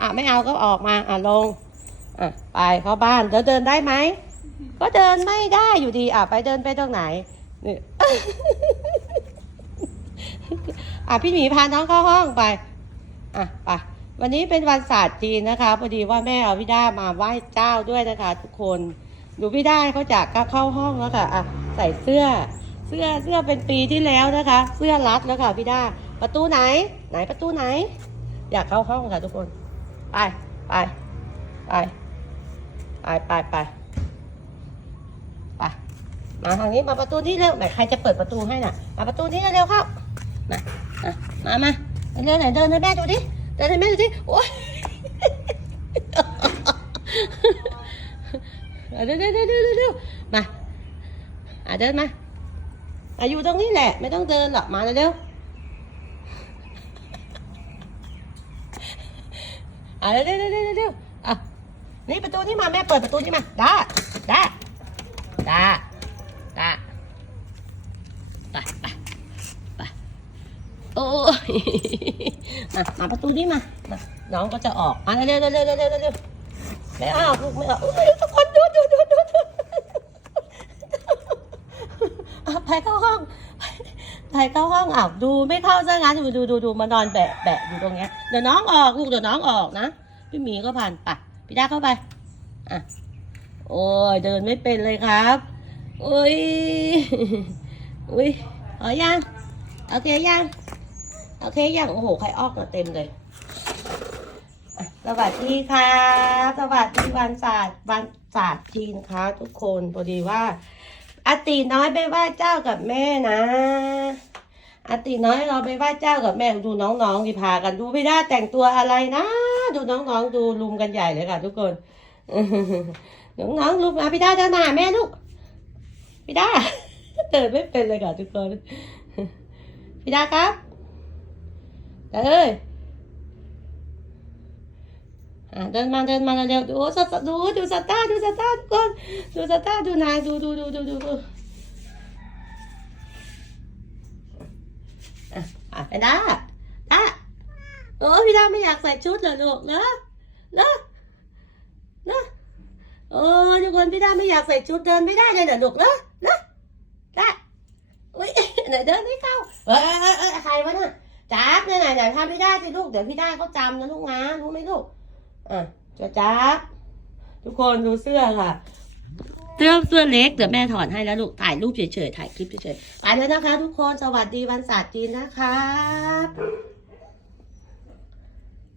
อะไม่เอาก็ออกมาอะลงอะไปเข้าบ้านเดินเดินได้ไหมก็เดินไม่ได้อยู่ดีอะไปเดินไปตรงไหนนี่อะพี่หมีพาน้องเข้าห้องไปอะไปวันนี้เป็นวันศาสตร์จีนนะคะพอดีว่าแม่เอาพี่ด้ามาไหว้เจ้าด้วยนะคะ ทุกคนดูพี่ด้าเขาจะเข้าห้องแล้วค่ะอะใส่เสื้อเสื้อเสื้อเป็นปีที่แล้วนะคะ เสื้อรัดแล้วค่ะพี่ด้าประตูไหน ไหนประตูไหน อยากเข้าห้องค่ะทุกคน ไปไปไปไปไปไปไปมาทางนี้มาประตูนี้เร็วไหนใครจะเปิดประตูให้น่ะ มาประตูนี้เร็วเข้ามามามาเดินไหนเดินให้แม่ดูดิเดินให้แม่ดูดิโอ๊ยเร็วเร็วเร็วเร็วเร็วมาเดินมาอะอยู่ตรงนี้แหละ ไม่ต้องเดินหรอกมาเร็ว อะเร็วเร็วเร็วเร็วอะนี่ประตูนี่มาแม่เปิดประตูนี่มาด้ได้ได้ได้ไปไปไปโอ้ยมามาประตูนี่มามาน้องก็จะออกมาเร็วเร็วเร็วเร็วเร็วเร็วเร็วไม่ออกลูกไม่ออกอุ้ยทุกคนดูดูดูดูดูอะไปเข้าห้อง ไปเข้าห้องอ้าวดูไม่เข้าซะงั้นดูดูดูดูมานอนแบะแบะอยู่ตรงเนี้ยเดี๋ยวน้องออกลูกเดี๋ยวน้องออกนะพี่หมีก็ผ่านไปพี่ด้าเข้าไปอะโอ้ยเดินไม่เป็นเลยครับอุ้ยอุ้ยพอยังโอเคยังโอเคยังโอ้โหใครออกมาเต็มเลยสวัสดีค่ะสวัสดีวันศาสตร์วันศาสตร์จีนค่ะทุกคนพอดีว่าอาตีน้อยไปไหว้เจ้ากับแม่นะ อาตีน้อยเราไปไหว้เจ้ากับแม่ดูน้องๆที่พากันดูไม่ได้แต่งตัวอะไรนะ ดูน้องๆดูลุมกันใหญ่เลยค่ะทุกคน น้องๆลุมมาพี่ด้าเดินมาแม่ลูกพี่ด้าเดินไม่เป็นเลยค่ะทุกคนพี่ด้าครับเอ้ยเดินมาเดินมาเร็วๆดูสตดูดูสตาร์ดูสตาร์ทุกคนดูสตาร์ดูนายดูดูดูดูดู อะไปด้าด้าโอ้พี่ด้าไม่อยากใส่ชุดเหรอลูกเนะเนะเนะโอ้ทุกคนพี่ด้าไม่อยากใส่ชุดเดินไม่ได้เลยเหรอลูกเนะเนอะด้อุ้ยไหนเดินไม่เข้าเออเออเออใครวะน่ะจับเนี่ยไหนไหนทำพี่ด้าสิลูกเดี๋ยวพี่ด้าเขาจำนะลูกนะรู้ไหมลูกอะจ้าจ้าบทุกคนดูเสื้อค่ะ เสื้อเสื้อเล็กเดี๋ยวแม่ถอดให้แล้วลูกถ่ายรูปเฉยๆถ่ายคลิปเฉยๆไปแล้วนะคะ ทุกคนสวัสดีวันศาสตร์จีนนะครับ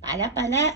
ไปแล้วไปแล้ว